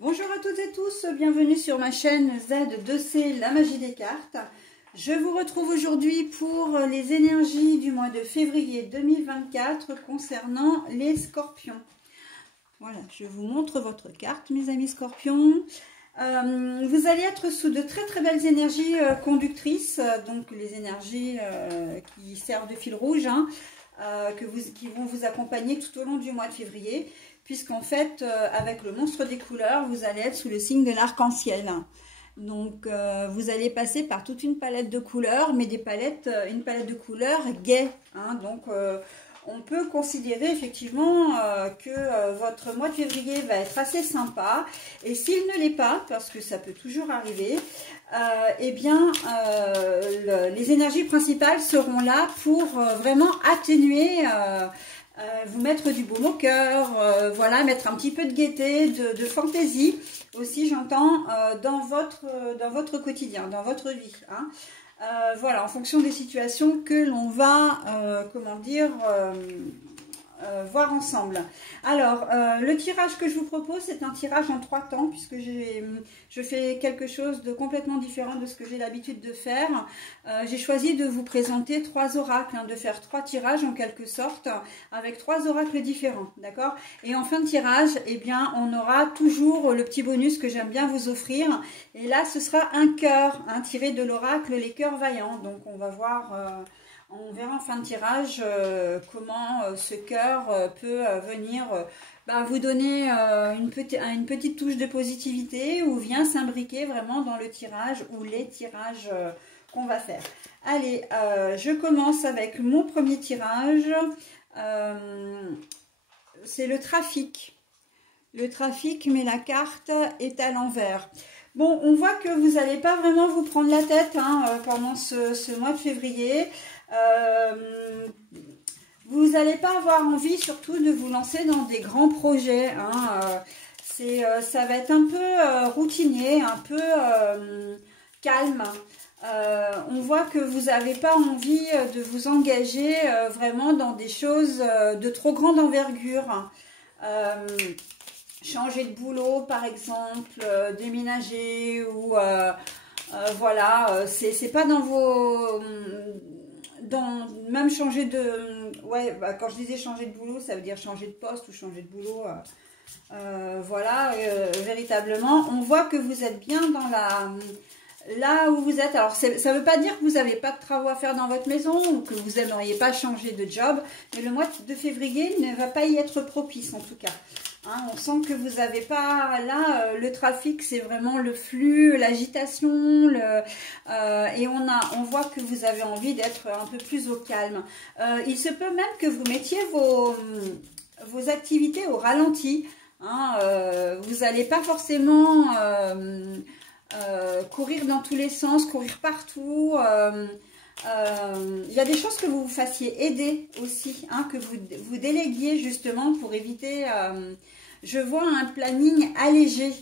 Bonjour à toutes et tous, bienvenue sur ma chaîne Z2C, la magie des cartes. Je vous retrouve aujourd'hui pour les énergies du mois de février 2024 concernant les scorpions. Voilà, je vous montre votre carte, mes amis scorpions. Vous allez être sous de très belles énergies conductrices, donc les énergies qui servent de fil rouge, hein, qui vont vous accompagner tout au long du mois de février. Puisqu'en fait, avec le monstre des couleurs, vous allez être sous le signe de l'arc-en-ciel. Donc, vous allez passer par toute une palette de couleurs, mais une palette de couleurs gaies. Hein. Donc, on peut considérer effectivement que votre mois de février va être assez sympa. Et s'il ne l'est pas, parce que ça peut toujours arriver, eh bien, les énergies principales seront là pour vraiment atténuer... vous mettre du baume au cœur, voilà, mettre un petit peu de gaieté, de fantaisie aussi, j'entends, dans votre quotidien, dans votre vie. Hein. Voilà, en fonction des situations que l'on va, comment dire, voir ensemble. Alors, le tirage que je vous propose, c'est un tirage en 3 temps, puisque je fais quelque chose de complètement différent de ce que j'ai l'habitude de faire. J'ai choisi de vous présenter 3 oracles, hein, de faire 3 tirages en quelque sorte, avec 3 oracles différents, d'accord? Et en fin de tirage, eh bien, on aura toujours le petit bonus que j'aime bien vous offrir. Et là, ce sera un cœur, hein, tiré de l'oracle Les Cœurs Vaillants. Donc, on va voir... on verra en fin de tirage comment ce cœur peut venir vous donner une petite touche de positivité ou vient s'imbriquer vraiment dans le tirage ou les tirages qu'on va faire. Allez, je commence avec mon premier tirage. C'est le trafic. Le trafic, mais la carte est à l'envers. Bon, on voit que vous n'allez pas vraiment vous prendre la tête hein, pendant ce mois de février. Vous n'allez pas avoir envie surtout de vous lancer dans des grands projets. Hein, ça va être un peu routinier, un peu calme. On voit que vous n'avez pas envie de vous engager vraiment dans des choses de trop grande envergure. Changer de boulot par exemple, déménager ou voilà, c'est pas dans vos... même changer de... Ouais, quand je disais changer de boulot, ça veut dire changer de poste ou changer de boulot. Voilà, véritablement, on voit que vous êtes bien dans là où vous êtes. Alors, ça ne veut pas dire que vous n'avez pas de travaux à faire dans votre maison ou que vous n'aimeriez pas changer de job, mais le mois de février ne va pas y être propice en tout cas. Hein, on sent que vous n'avez pas, là, le trafic, c'est vraiment le flux, l'agitation, et on voit que vous avez envie d'être un peu plus au calme. Il se peut même que vous mettiez vos activités au ralenti. Hein, vous n'allez pas forcément courir dans tous les sens, courir partout. Il y a des choses que vous fassiez aider aussi, hein, que vous déléguiez justement pour éviter... je vois un planning allégé,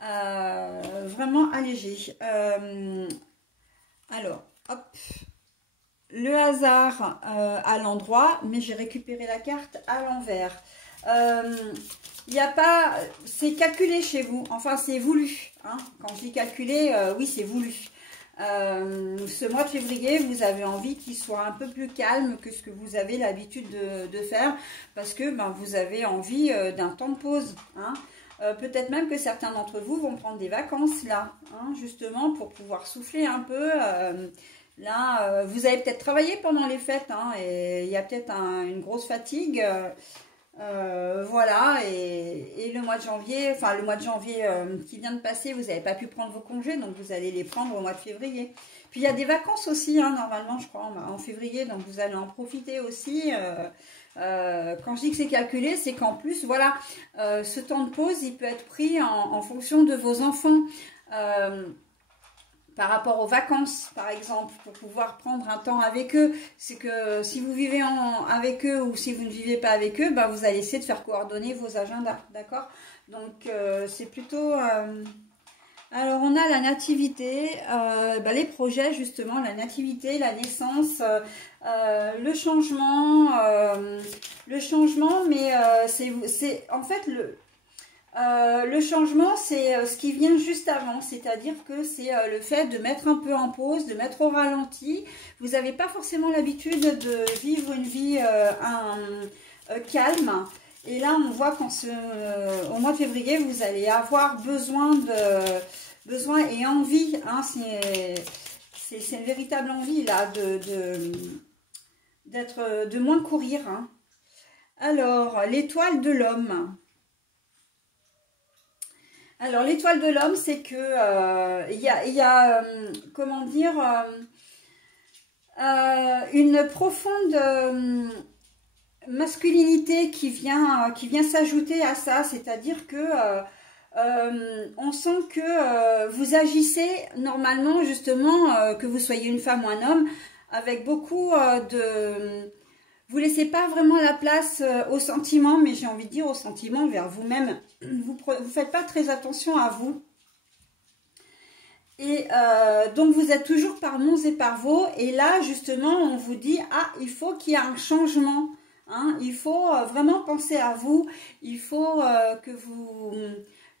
vraiment allégé. Alors, hop, le hasard à l'endroit, mais j'ai récupéré la carte à l'envers. Il n'y a pas... C'est calculé chez vous, enfin c'est voulu. Hein. Quand je dis calculé, oui c'est voulu. Ce mois de février, vous avez envie qu'il soit un peu plus calme que ce que vous avez l'habitude de faire parce que vous avez envie d'un temps de pause. Hein. Peut-être même que certains d'entre vous vont prendre des vacances là, hein, justement pour pouvoir souffler un peu. Là, vous avez peut-être travaillé pendant les fêtes hein, et il y a peut-être une grosse fatigue. Voilà, et le mois de janvier, enfin le mois de janvier qui vient de passer, vous n'avez pas pu prendre vos congés, donc vous allez les prendre au mois de février. Puis il y a des vacances aussi, hein, normalement, je crois, en février, donc vous allez en profiter aussi. Quand je dis que c'est calculé, c'est qu'en plus, voilà, ce temps de pause, il peut être pris en fonction de vos enfants. Par rapport aux vacances, par exemple, pour pouvoir prendre un temps avec eux. C'est que si vous vivez avec eux ou si vous ne vivez pas avec eux, vous allez essayer de faire coordonner vos agendas, d'accord? Donc, c'est plutôt... Alors, on a la nativité, les projets, justement, la nativité, la naissance, le changement, mais c'est en fait Le changement, c'est ce qui vient juste avant, c'est-à-dire que c'est le fait de mettre un peu en pause, de mettre au ralenti. Vous n'avez pas forcément l'habitude de vivre une vie calme. Et là, on voit qu'au mois de février, vous allez avoir besoin et envie. Hein, c'est une véritable envie là de moins courir. Hein. Alors, l'étoile de l'homme. Alors, l'étoile de l'homme, c'est que il y a comment dire, une profonde masculinité qui vient s'ajouter à ça, c'est-à-dire que on sent que vous agissez normalement, justement, que vous soyez une femme ou un homme, avec beaucoup de... Vous ne laissez pas vraiment la place aux sentiments, mais j'ai envie de dire aux sentiments vers vous-même. Vous ne faites pas très attention à vous. Et donc, vous êtes toujours par monts et par vaux. Et là, justement, on vous dit, ah, il faut qu'il y ait un changement. Hein, il faut vraiment penser à vous. Il faut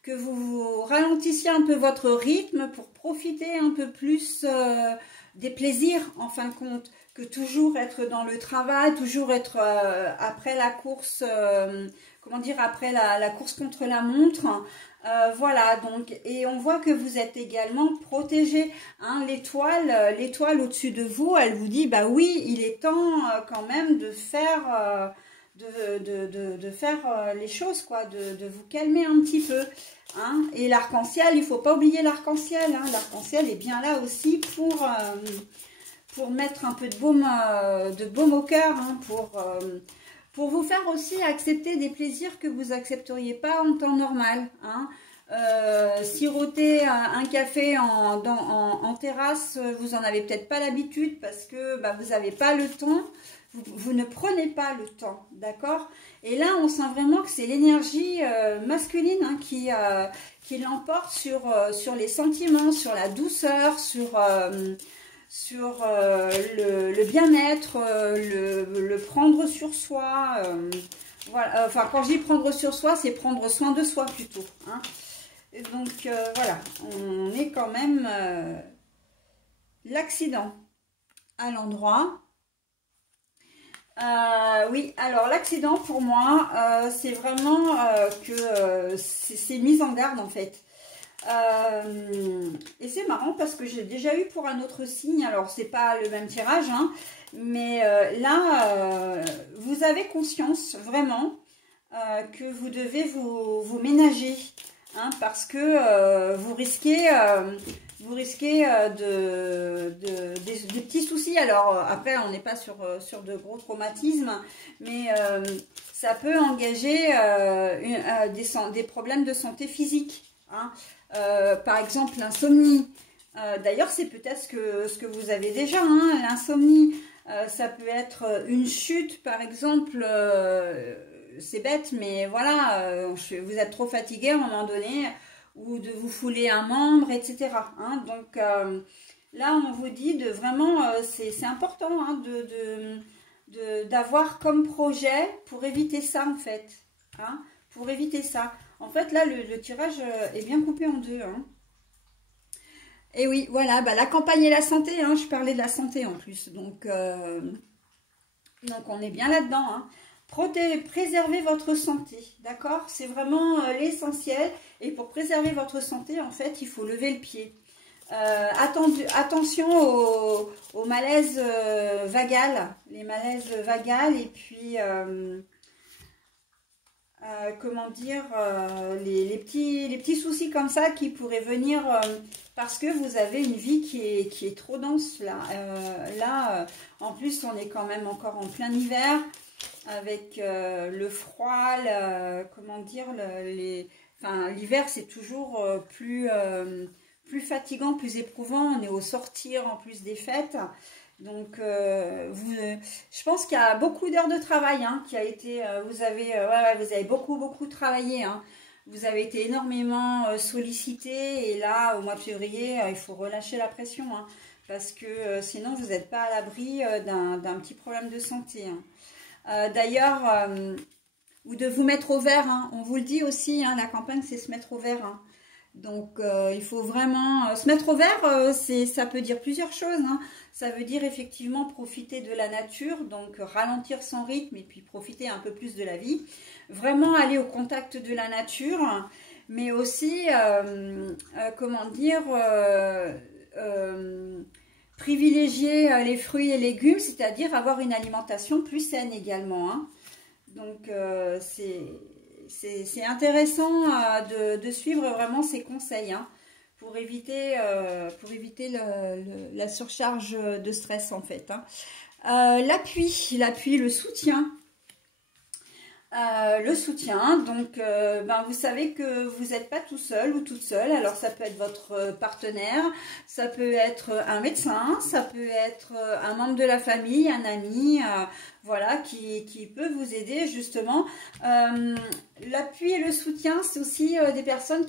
que vous ralentissiez un peu votre rythme pour profiter un peu plus des plaisirs, en fin de compte, que toujours être dans le travail, toujours être après la course, comment dire, après la course contre la montre. Voilà, donc, et on voit que vous êtes également protégé. Hein, l'étoile au-dessus de vous, elle vous dit, bah oui, il est temps quand même de faire, les choses, quoi, de vous calmer un petit peu. Hein. Et l'arc-en-ciel, il ne faut pas oublier l'arc-en-ciel. Hein. L'arc-en-ciel est bien là aussi pour mettre un peu de baume au cœur, hein, pour vous faire aussi accepter des plaisirs que vous accepteriez pas en temps normal. Hein. Siroter un café en terrasse, vous en avez peut-être pas l'habitude parce que bah, vous n'avez pas le temps, vous ne prenez pas le temps, d'accord? Et là, on sent vraiment que c'est l'énergie masculine hein, qui l'emporte sur les sentiments, sur la douceur, sur le bien-être, le prendre sur soi. Voilà. Enfin, quand je dis prendre sur soi, c'est prendre soin de soi plutôt. Hein. Et donc, voilà, on est quand même l'accident à l'endroit. Oui, alors l'accident pour moi, c'est vraiment que c'est mise en garde en fait. Et c'est marrant parce que j'ai déjà eu pour un autre signe, alors c'est pas le même tirage, hein, mais là, vous avez conscience vraiment que vous devez vous ménager, hein, parce que vous risquez des petits soucis. Alors après, on n'est pas sur de gros traumatismes, mais ça peut engager des problèmes de santé physique. Hein. Par exemple, l'insomnie. D'ailleurs, c'est peut-être ce que vous avez déjà. Hein, l'insomnie, ça peut être une chute, par exemple. C'est bête, mais voilà, vous êtes trop fatigué à un moment donné, ou de vous fouler un membre, etc. Hein, donc là, on vous dit de vraiment, c'est important hein, d'avoir comme projet pour éviter ça en fait. Hein, pour éviter ça. En fait, là, le tirage est bien coupé en deux. Hein. Et oui, voilà, bah, la campagne et la santé. Hein, je parlais de la santé en plus. Donc on est bien là-dedans. Hein. Préservez votre santé, d'accord? C'est vraiment l'essentiel. Et pour préserver votre santé, en fait, il faut lever le pied. Attention aux malaises vagales. Les malaises vagales et puis... comment dire, les petits soucis comme ça qui pourraient venir parce que vous avez une vie qui est trop dense là. En plus, on est quand même encore en plein hiver avec le froid, comment dire, l'hiver c'est toujours plus fatigant, plus éprouvant. On est au sortir en plus des fêtes. Donc, je pense qu'il y a beaucoup d'heures de travail hein, qui a été, vous avez beaucoup travaillé. Hein. Vous avez été énormément sollicité et là, au mois de février, il faut relâcher la pression. Hein, parce que sinon, vous n'êtes pas à l'abri d'un petit problème de santé. Hein. D'ailleurs, ou de vous mettre au vert. Hein. On vous le dit aussi, hein, la campagne, c'est se mettre au vert. Hein. Donc, il faut vraiment se mettre au vert. Ça peut dire plusieurs choses. Hein. Ça veut dire effectivement profiter de la nature, donc ralentir son rythme et puis profiter un peu plus de la vie. Vraiment aller au contact de la nature, mais aussi, comment dire, privilégier les fruits et légumes, c'est-à-dire avoir une alimentation plus saine également. Hein. Donc, c'est intéressant de suivre vraiment ces conseils hein, pour éviter la surcharge de stress en fait. Hein. L'appui, le soutien. Donc vous savez que vous n'êtes pas tout seul ou toute seule, alors ça peut être votre partenaire, ça peut être un médecin, ça peut être un membre de la famille, un ami, voilà, qui peut vous aider justement. L'appui et le soutien, c'est aussi des personnes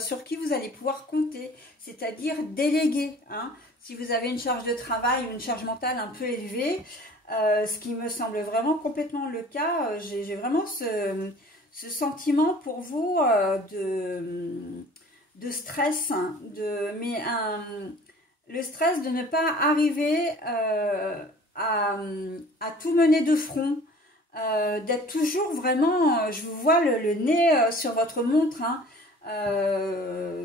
sur qui vous allez pouvoir compter, c'est-à-dire déléguer. Hein. Si vous avez une charge de travail ou une charge mentale un peu élevée, ce qui me semble vraiment complètement le cas, j'ai vraiment ce sentiment pour vous de stress, hein, le stress de ne pas arriver à tout mener de front, d'être toujours vraiment, je vous vois le nez sur votre montre, hein,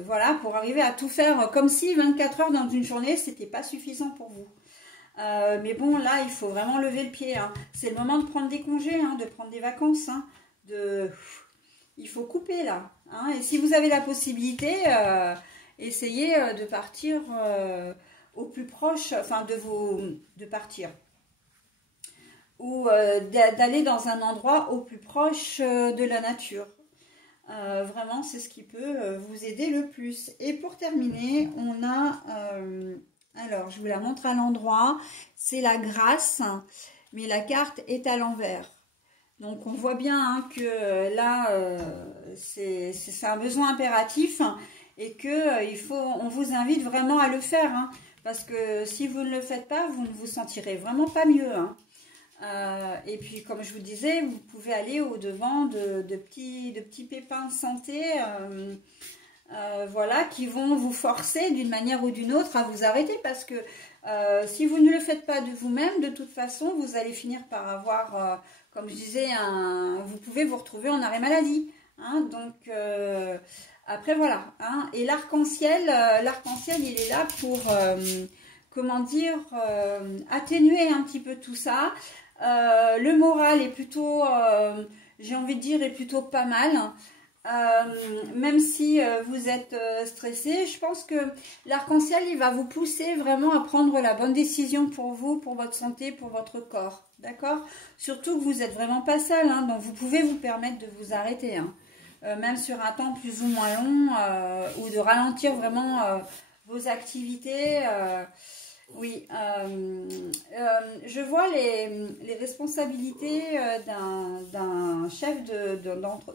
voilà, pour arriver à tout faire comme si 24 heures dans une journée, c'était pas suffisant pour vous. Mais bon, là, il faut vraiment lever le pied. Hein. C'est le moment de prendre des congés, hein, de prendre des vacances. Hein, il faut couper là. Hein. Et si vous avez la possibilité, essayez de partir au plus proche, enfin de partir. Ou d'aller dans un endroit au plus proche de la nature. Vraiment, c'est ce qui peut vous aider le plus. Et pour terminer, on a... alors, je vous la montre à l'endroit. C'est la grâce, mais la carte est à l'envers. Donc, on voit bien hein, que là, c'est un besoin impératif et que on vous invite vraiment à le faire. Hein, parce que si vous ne le faites pas, vous ne vous sentirez vraiment pas mieux. Hein. Et puis, comme je vous disais, vous pouvez aller au-devant de petits pépins de santé voilà, qui vont vous forcer d'une manière ou d'une autre à vous arrêter parce que si vous ne le faites pas de vous-même, de toute façon, vous allez finir par avoir, comme je disais, vous pouvez vous retrouver en arrêt maladie. Hein, donc, après, voilà. Hein, et l'arc-en-ciel, il est là pour, comment dire, atténuer un petit peu tout ça. Le moral est plutôt, j'ai envie de dire, est plutôt pas mal. Même si vous êtes stressé, je pense que l'arc-en-ciel, il va vous pousser vraiment à prendre la bonne décision pour vous, pour votre santé, pour votre corps. D'accord? Surtout que vous n'êtes vraiment pas seul, hein, donc vous pouvez vous permettre de vous arrêter. Hein. Même sur un temps plus ou moins long, ou de ralentir vraiment vos activités. Oui, je vois les responsabilités d'un chef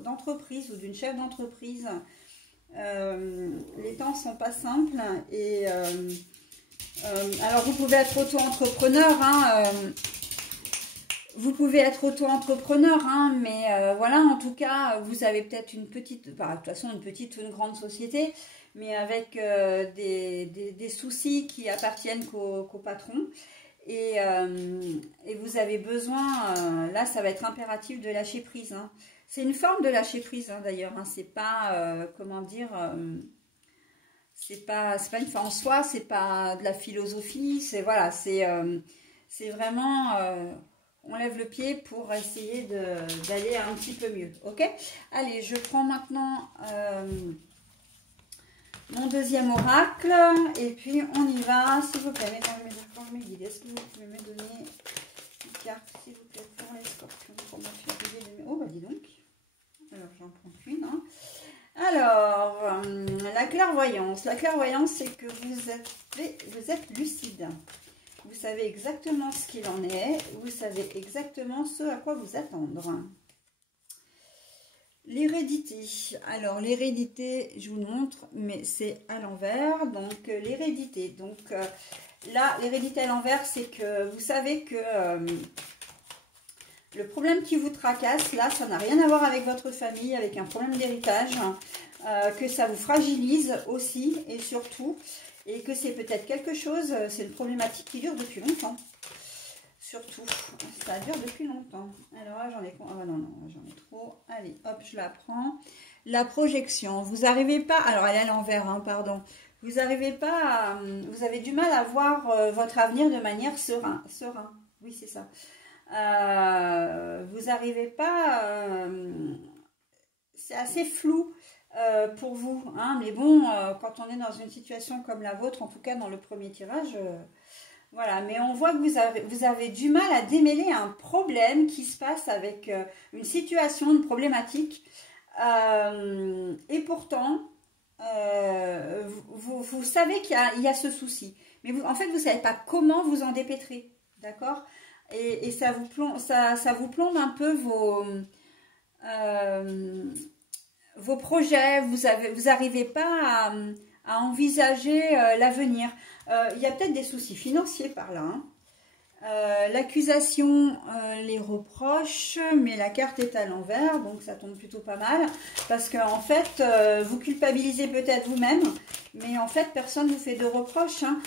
d'entreprise ou d'une chef d'entreprise. Les temps ne sont pas simples et alors vous pouvez être auto-entrepreneur, hein, vous pouvez être auto-entrepreneur, hein, mais voilà, en tout cas, vous avez peut-être une petite, enfin, de toute façon, une petite ou une grande société, mais avec des soucis qui appartiennent qu'au patron. Et vous avez besoin, là, ça va être impératif de lâcher prise. Hein. C'est une forme de lâcher prise, hein, d'ailleurs. Hein, c'est pas, comment dire, c'est pas une fin en soi, c'est pas de la philosophie, c'est voilà, c'est vraiment... on lève le pied pour essayer d'aller un petit peu mieux. Ok? Allez, je prends maintenant mon deuxième oracle. Et puis, on y va. S'il vous plaît, quand je me guide, est-ce que vous pouvez me donner une carte, s'il vous plaît, pour les scorpions, pour ma février de... Oh, bah dis donc. Alors, j'en prends une. Hein. Alors, la clairvoyance. La clairvoyance, c'est que vous êtes lucide. Vous savez exactement ce qu'il en est. Vous savez exactement ce à quoi vous attendre. L'hérédité. Alors, l'hérédité, je vous le montre, mais c'est à l'envers. Donc, l'hérédité. Donc, là, l'hérédité à l'envers, c'est que vous savez que Le problème qui vous tracasse, là, ça n'a rien à voir avec votre famille, avec un problème d'héritage, que ça vous fragilise aussi et surtout, et que c'est peut-être quelque chose, c'est une problématique qui dure depuis longtemps. Surtout, ça dure depuis longtemps. Alors là, j'en ai... Ah non, non, j'en ai trop. Allez, hop, je la prends. La projection, vous n'arrivez pas... Alors, elle est à l'envers, hein, pardon. Vous n'arrivez pas à... Vous avez du mal à voir votre avenir de manière serein. Oui, c'est ça. Vous n'arrivez pas... c'est assez flou pour vous. Hein, mais bon, quand on est dans une situation comme la vôtre, en tout cas dans le premier tirage... Voilà, mais on voit que vous avez du mal à démêler un problème qui se passe avec une situation, une problématique. Et pourtant, vous savez qu'il y a ce souci. Mais en fait, vous ne savez pas comment vous en dépêtrer. D'accord? Et ça vous plombe un peu vos projets. Vous n'arrivez pas à envisager l'avenir. Il y a peut-être des soucis financiers par là. Hein. L'accusation, les reproches, mais la carte est à l'envers, donc ça tombe plutôt pas mal. Parce qu'en fait, vous culpabilisez peut-être vous-même, mais en fait, personne ne vous fait de reproches. Hein.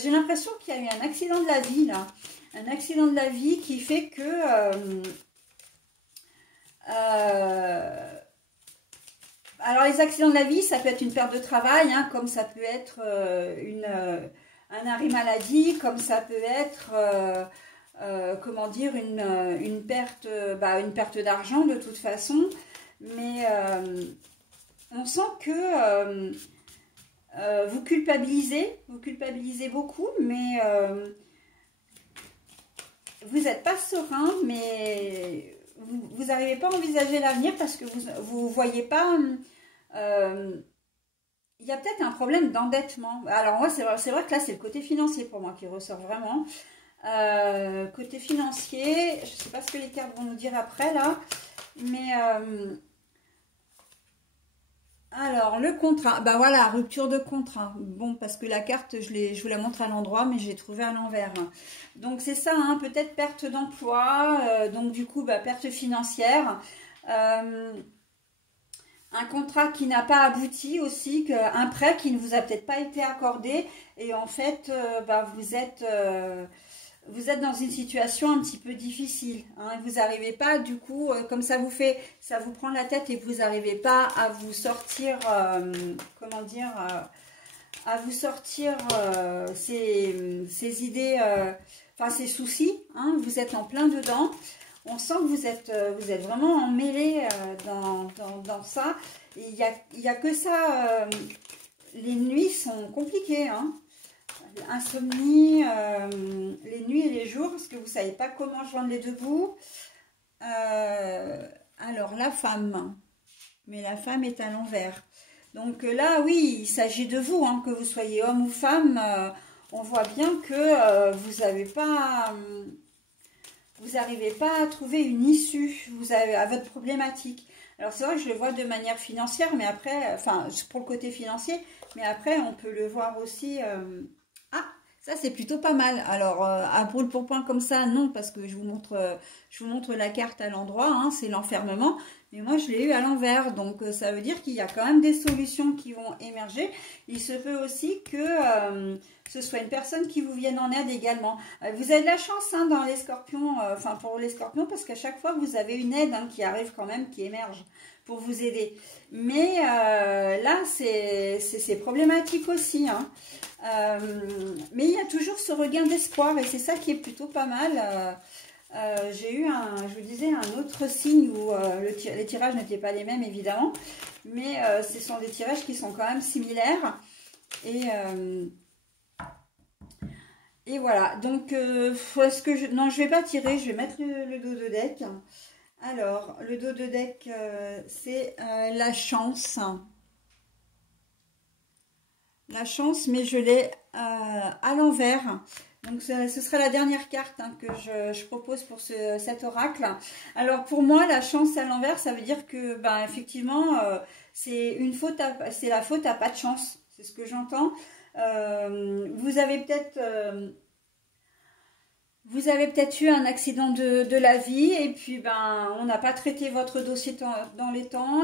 J'ai l'impression qu'il y a eu un accident de la vie, là. Un accident de la vie qui fait que... alors, les accidents de la vie, ça peut être une perte de travail, hein, comme ça peut être un arrêt maladie, comme ça peut être, comment dire, une perte d'argent de toute façon. Mais on sent que vous culpabilisez beaucoup, mais vous n'êtes pas serein, mais vous n'arrivez pas à envisager l'avenir parce que vous ne voyez pas... il y a peut-être un problème d'endettement. Alors moi, c'est vrai que là, c'est le côté financier pour moi qui ressort vraiment. Côté financier, je ne sais pas ce que les cartes vont nous dire après là, mais alors le contrat, bah voilà, rupture de contrat. Bon, parce que la carte, je vous la montre à l'endroit, mais j'ai trouvé à l'envers. Donc c'est ça, hein, peut-être perte d'emploi, donc du coup, bah, perte financière. Un contrat qui n'a pas abouti aussi, un prêt qui ne vous a peut-être pas été accordé et en fait bah, vous êtes dans une situation un petit peu difficile. Hein, vous n'arrivez pas du coup, comme ça vous prend la tête et que vous n'arrivez pas à vous sortir, comment dire, à vous sortir ces idées, enfin ces soucis. Hein, vous êtes en plein dedans. On sent que vous êtes vraiment emmêlé dans ça. Il y a que ça. Les nuits sont compliquées. Hein. Insomnie, les nuits et les jours, parce que vous ne savez pas comment joindre les deux bouts. Alors, la femme. Mais la femme est à l'envers. Donc là, oui, il s'agit de vous, hein, que vous soyez homme ou femme. On voit bien que vous n'avez pas... vous n'arrivez pas à trouver une issue à votre problématique. Alors c'est vrai que je le vois de manière financière, mais après, enfin pour le côté financier, mais après on peut le voir aussi... Ah, ça c'est plutôt pas mal. Alors à brûle pour point comme ça, non, parce que je vous montre la carte à l'endroit, hein, c'est l'enfermement. Mais moi je l'ai eu à l'envers, donc ça veut dire qu'il y a quand même des solutions qui vont émerger. Il se peut aussi que... ce soit une personne qui vous vienne en aide également. Vous avez de la chance hein, dans les scorpions, enfin pour les scorpions, parce qu'à chaque fois vous avez une aide hein, qui arrive quand même, qui émerge pour vous aider. Mais là c'est problématique aussi. Hein. Mais il y a toujours ce regain d'espoir et c'est ça qui est plutôt pas mal. J'ai eu je vous disais, un autre signe où les tirages n'étaient pas les mêmes évidemment, mais ce sont des tirages qui sont quand même similaires. Et voilà, donc est-ce que non, je vais pas tirer, je vais mettre le dos de deck. Alors, le dos de deck, c'est la chance. La chance, mais je l'ai à l'envers. Donc, ce sera la dernière carte hein, que je propose pour cet oracle. Alors, pour moi, la chance à l'envers, ça veut dire que, ben, effectivement, c'est la faute à pas de chance. C'est ce que j'entends. Vous avez peut-être... Vous avez peut-être eu un accident de la vie et puis ben on n'a pas traité votre dossier dans les temps.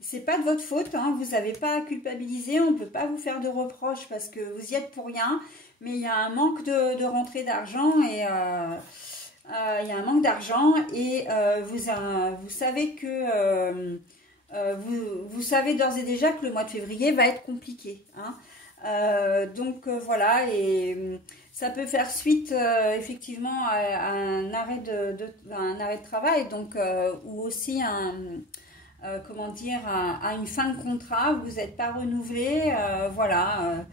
C'est pas de votre faute, hein, vous n'avez pas à culpabiliser, on ne peut pas vous faire de reproches parce que vous y êtes pour rien. Mais il y a un manque de rentrée d'argent et il y a un manque d'argent et vous savez que vous savez d'ores et déjà que le mois de février va être compliqué, hein. Donc voilà, et ça peut faire suite effectivement à un arrêt un arrêt de travail, donc ou aussi comment dire, à une fin de contrat, vous n'êtes pas renouvelé, voilà,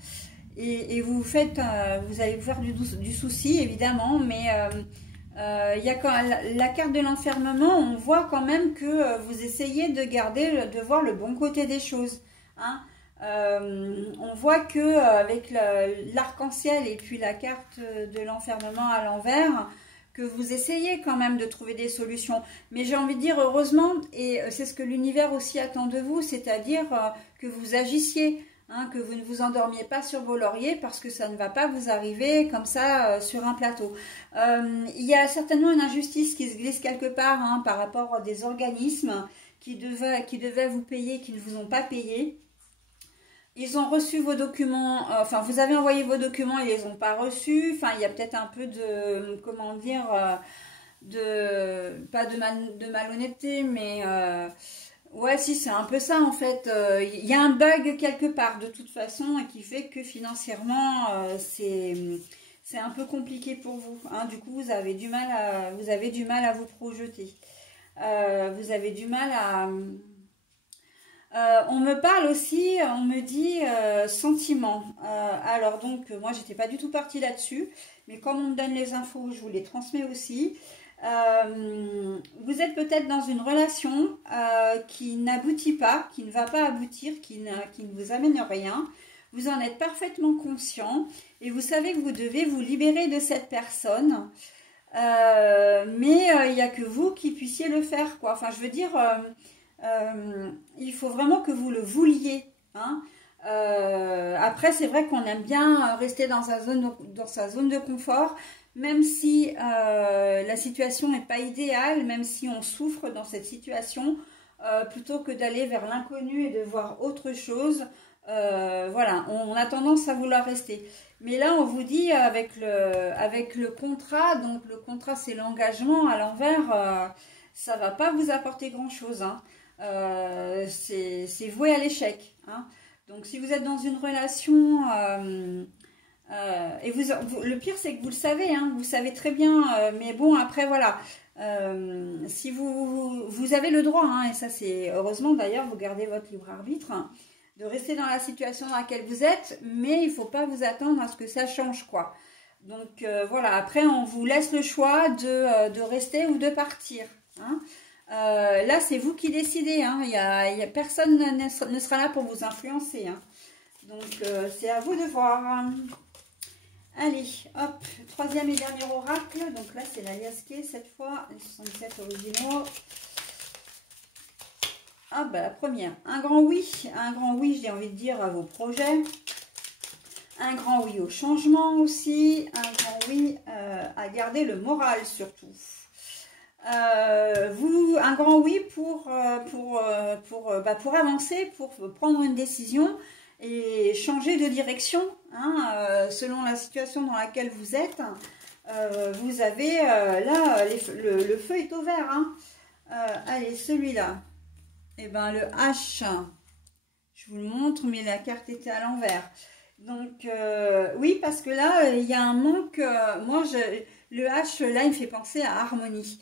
et vous allez vous faire du souci évidemment, mais il y a la carte de l'enfermement, on voit quand même que vous essayez de voir le bon côté des choses, hein. On voit que avec l'arc-en-ciel et puis la carte de l'enfermement à l'envers, que vous essayez quand même de trouver des solutions. Mais j'ai envie de dire heureusement, et c'est ce que l'univers aussi attend de vous, c'est-à-dire que vous agissiez, hein, que vous ne vous endormiez pas sur vos lauriers parce que ça ne va pas vous arriver comme ça sur un plateau. Il y a certainement une injustice qui se glisse quelque part, hein, par rapport à des organismes qui devaient vous payer, qui ne vous ont pas payé. Ils ont reçu vos documents, enfin vous avez envoyé vos documents, ils les ont pas reçus. Enfin il y a peut-être un peu de, comment dire, pas de malhonnêteté, mais ouais si c'est un peu ça en fait. Il y a un bug quelque part de toute façon et qui fait que financièrement c'est un peu compliqué pour vous, hein. Du coup vous avez du mal à vous projeter. Vous avez du mal à on me parle aussi, on me dit sentiments. Alors donc, moi, j'étais pas du tout partie là-dessus, mais comme on me donne les infos, je vous les transmets aussi. Vous êtes peut-être dans une relation qui n'aboutit pas, qui ne va pas aboutir, qui ne vous amène rien. Vous en êtes parfaitement conscient et vous savez que vous devez vous libérer de cette personne. Mais il n'y a que vous qui puissiez le faire, quoi. Enfin, je veux dire... il faut vraiment que vous le vouliez, hein. Après c'est vrai qu'on aime bien rester dans sa zone de confort, même si la situation n'est pas idéale, même si on souffre dans cette situation, plutôt que d'aller vers l'inconnu et de voir autre chose. Voilà, on a tendance à vouloir rester. Mais là on vous dit avec le contrat, donc le contrat c'est l'engagement à l'envers, ça va pas vous apporter grand chose, hein. C'est voué à l'échec, hein. Donc si vous êtes dans une relation et le pire c'est que vous le savez, hein, vous savez très bien, mais bon après voilà, si vous avez le droit, hein, et ça c'est heureusement d'ailleurs, vous gardez votre libre arbitre, hein, de rester dans la situation dans laquelle vous êtes, mais il ne faut pas vous attendre à ce que ça change, quoi. Donc voilà, après on vous laisse le choix de rester ou de partir, hein. Là c'est vous qui décidez, hein. Personne ne sera là pour vous influencer, hein. Donc c'est à vous de voir. Allez, hop, troisième et dernier oracle. Donc là c'est la Liasquée cette fois, les 77 originaux. Ah bah la première, un grand oui, j'ai envie de dire à vos projets. Un grand oui au changement aussi, un grand oui à garder le moral surtout. Un grand oui pour avancer, pour prendre une décision et changer de direction, hein, selon la situation dans laquelle vous êtes. Vous avez là, le feu est au vert, hein. Allez, celui-là, et ben le H, je vous le montre, mais la carte était à l'envers. Donc oui, parce que là il y a un manque. Le H là il me fait penser à harmonie.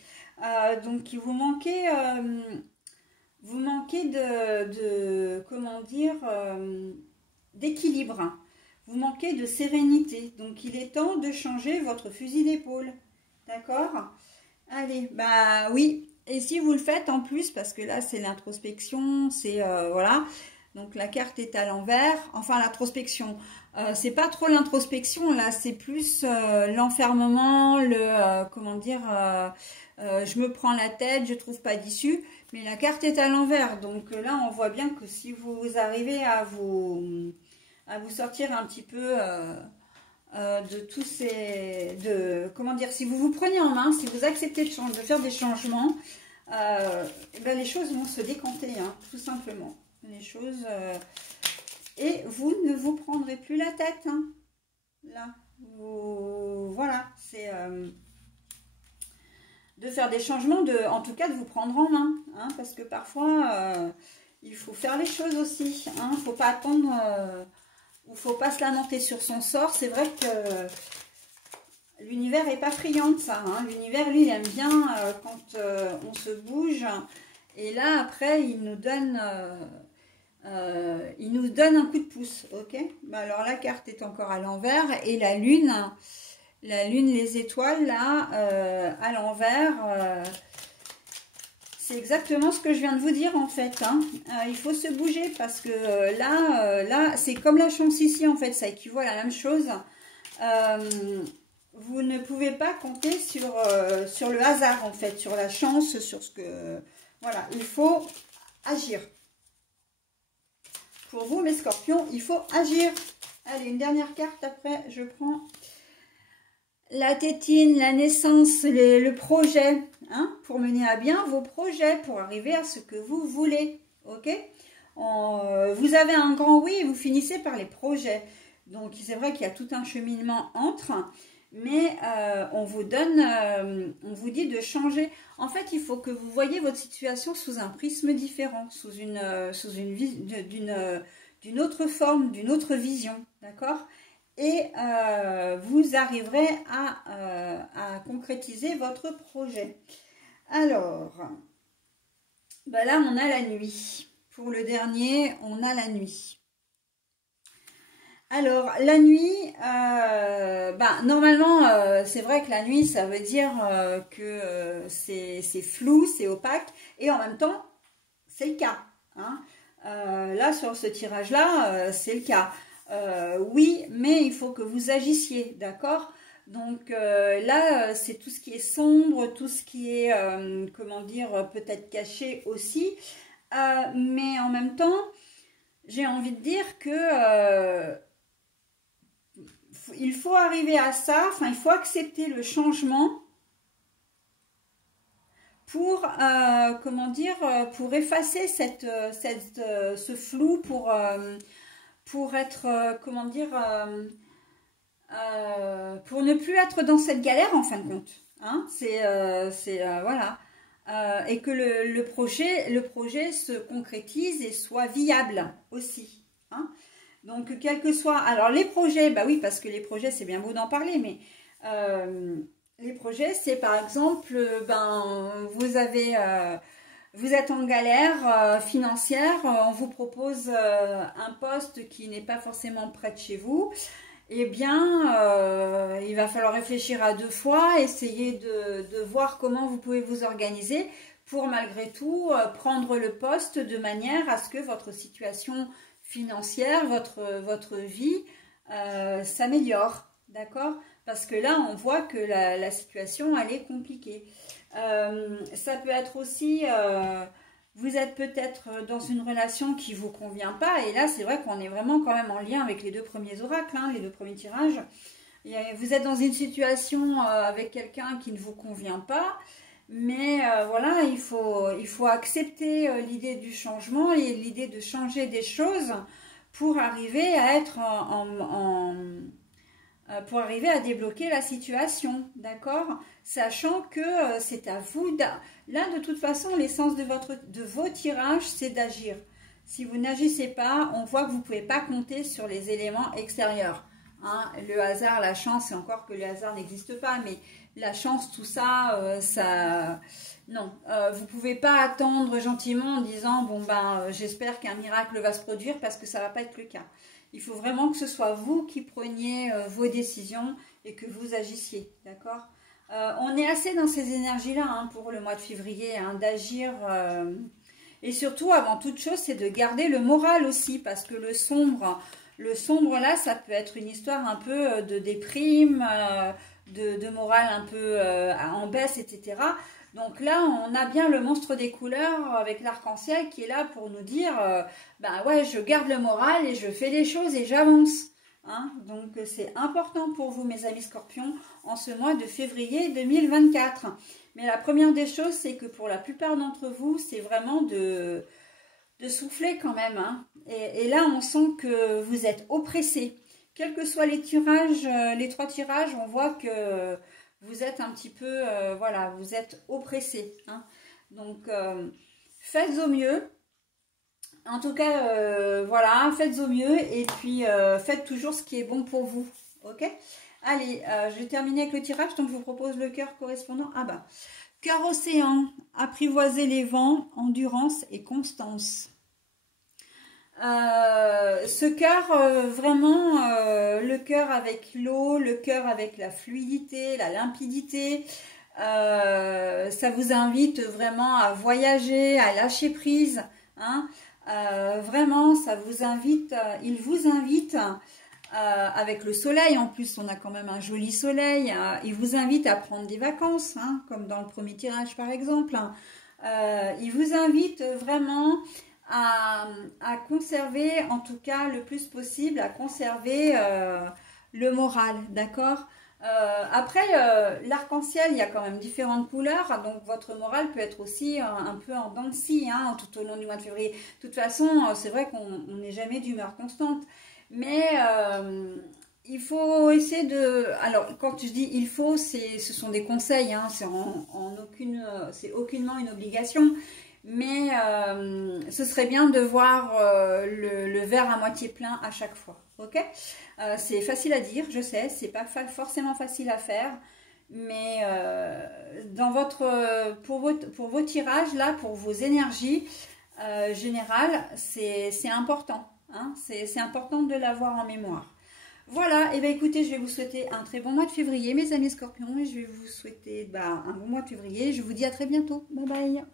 Donc vous manquez de comment dire, d'équilibre, vous manquez de sérénité, donc il est temps de changer votre fusil d'épaule, d'accord? Allez, bah oui, et si vous le faites en plus, parce que là c'est l'introspection, c'est voilà, donc la carte est à l'envers, enfin l'introspection, c'est pas trop l'introspection, là c'est plus l'enfermement, comment dire, je me prends la tête, je trouve pas d'issue, mais la carte est à l'envers, donc là on voit bien que si vous arrivez à vous sortir un petit peu de tous ces... comment dire, si vous vous prenez en main, si vous acceptez de faire des changements, ben les choses vont se décanter, hein, tout simplement. Les choses... et vous ne vous prendrez plus la tête, hein, là. Voilà, c'est... de faire des changements, en tout cas de vous prendre en main, hein, parce que parfois il faut faire les choses aussi, hein, il ne faut pas attendre, ou il ne faut pas se lamenter sur son sort. C'est vrai que l'univers n'est pas friand de ça, hein. L'univers, lui, il aime bien quand on se bouge, et là après il nous donne un coup de pouce, ok. Bah, alors la carte est encore à l'envers, et la lune, les étoiles, là, à l'envers, c'est exactement ce que je viens de vous dire, en fait, hein. Il faut se bouger, parce que là, c'est comme la chance ici, en fait, ça équivaut à la même chose. Vous ne pouvez pas compter sur le hasard, en fait, sur la chance, sur ce que... Voilà, il faut agir. Pour vous, mes scorpions, il faut agir. Allez, une dernière carte, après, je prends... La tétine, la naissance, le projet, hein, pour mener à bien vos projets, pour arriver à ce que vous voulez, ok. Vous avez un grand oui et vous finissez par les projets. Donc, c'est vrai qu'il y a tout un cheminement entre, mais on vous dit de changer. En fait, il faut que vous voyez votre situation sous un prisme différent, d'une autre forme, d'une autre vision, d'accord. Et vous arriverez à concrétiser votre projet. Alors, ben là, on a la nuit. Pour le dernier, on a la nuit. Alors, la nuit, normalement, c'est vrai que la nuit, ça veut dire que c'est flou, c'est opaque, et en même temps, c'est le cas, hein. Là, sur ce tirage-là, c'est le cas. Oui, mais il faut que vous agissiez, d'accord? Donc là, c'est tout ce qui est sombre, tout ce qui est, comment dire, peut-être caché aussi. Mais en même temps, j'ai envie de dire que il faut arriver à ça, enfin, il faut accepter le changement pour, comment dire, pour effacer ce flou, pour être, comment dire, pour ne plus être dans cette galère en fin de compte, hein. Voilà, et que le projet se concrétise et soit viable aussi, hein. Donc quel que soit, alors les projets, bah oui, parce que les projets c'est bien beau d'en parler, mais les projets c'est par exemple, vous êtes en galère financière, on vous propose un poste qui n'est pas forcément près de chez vous. Eh bien, il va falloir réfléchir à deux fois, essayer de voir comment vous pouvez vous organiser pour malgré tout prendre le poste de manière à ce que votre situation financière, votre vie s'améliore, d'accord? Parce que là, on voit que la situation, elle est compliquée. Ça peut être aussi, vous êtes peut-être dans une relation qui ne vous convient pas, et là c'est vrai qu'on est vraiment quand même en lien avec les deux premiers oracles, hein, les deux premiers tirages. Vous êtes dans une situation avec quelqu'un qui ne vous convient pas, mais voilà, il faut accepter l'idée du changement et l'idée de changer des choses pour arriver à être pour arriver à débloquer la situation, d'accord? Sachant que c'est à vous, là de toute façon l'essence de vos tirages c'est d'agir. Si vous n'agissez pas, on voit que vous ne pouvez pas compter sur les éléments extérieurs, hein. Le hasard, la chance, et encore que le hasard n'existe pas, mais la chance, tout ça, non, vous ne pouvez pas attendre gentiment en disant, bon ben j'espère qu'un miracle va se produire, parce que ça ne va pas être le cas. Il faut vraiment que ce soit vous qui preniez vos décisions et que vous agissiez, d'accord? On est assez dans ces énergies-là, hein, pour le mois de février, hein, d'agir. Et surtout, avant toute chose, c'est de garder le moral aussi, parce que le sombre là, ça peut être une histoire un peu de déprime, de morale un peu en baisse, etc. Donc là, on a bien le monstre des couleurs avec l'arc-en-ciel qui est là pour nous dire, ben ouais, je garde le moral et je fais les choses et j'avance. Hein. Donc, c'est important pour vous, mes amis scorpions, en ce mois de février 2024. Mais la première des choses, c'est que pour la plupart d'entre vous, c'est vraiment de souffler quand même. Hein. Et là, on sent que vous êtes oppressé. Quels que soient les tirages, les 3 tirages, on voit que vous êtes un petit peu, voilà, vous êtes oppressé. Hein. Donc, faites au mieux. En tout cas, voilà, faites au mieux et puis faites toujours ce qui est bon pour vous. Ok? Allez, je vais terminer avec le tirage, donc je vous propose le cœur correspondant. Ah bah, cœur océan, apprivoiser les vents, endurance et constance. Ce cœur, vraiment, le cœur avec l'eau, le cœur avec la fluidité, la limpidité, ça vous invite vraiment à voyager, à lâcher prise, hein. Vraiment, ça vous invite, il vous invite, avec le soleil, en plus on a quand même un joli soleil, il vous invite à prendre des vacances, hein, comme dans le premier tirage par exemple. Il vous invite vraiment à conserver, en tout cas le plus possible, à conserver le moral, d'accord? Après, l'arc-en-ciel, il y a quand même différentes couleurs, donc votre moral peut être aussi un peu en dents de scie, hein, tout au long du mois de février. De toute façon, c'est vrai qu'on n'est jamais d'humeur constante, mais il faut essayer de... Alors, quand je dis il faut, ce sont des conseils, hein, c'est aucunement une obligation, mais ce serait bien de voir le verre à moitié plein à chaque fois, ok? C'est facile à dire, je sais, c'est pas forcément facile à faire, mais pour vos tirages, là, pour vos énergies générales, c'est important, hein, c'est important de l'avoir en mémoire. Voilà, et bien écoutez, je vais vous souhaiter un très bon mois de février, mes amis scorpions, et je vais vous souhaiter un bon mois de février. Je vous dis à très bientôt. Bye bye.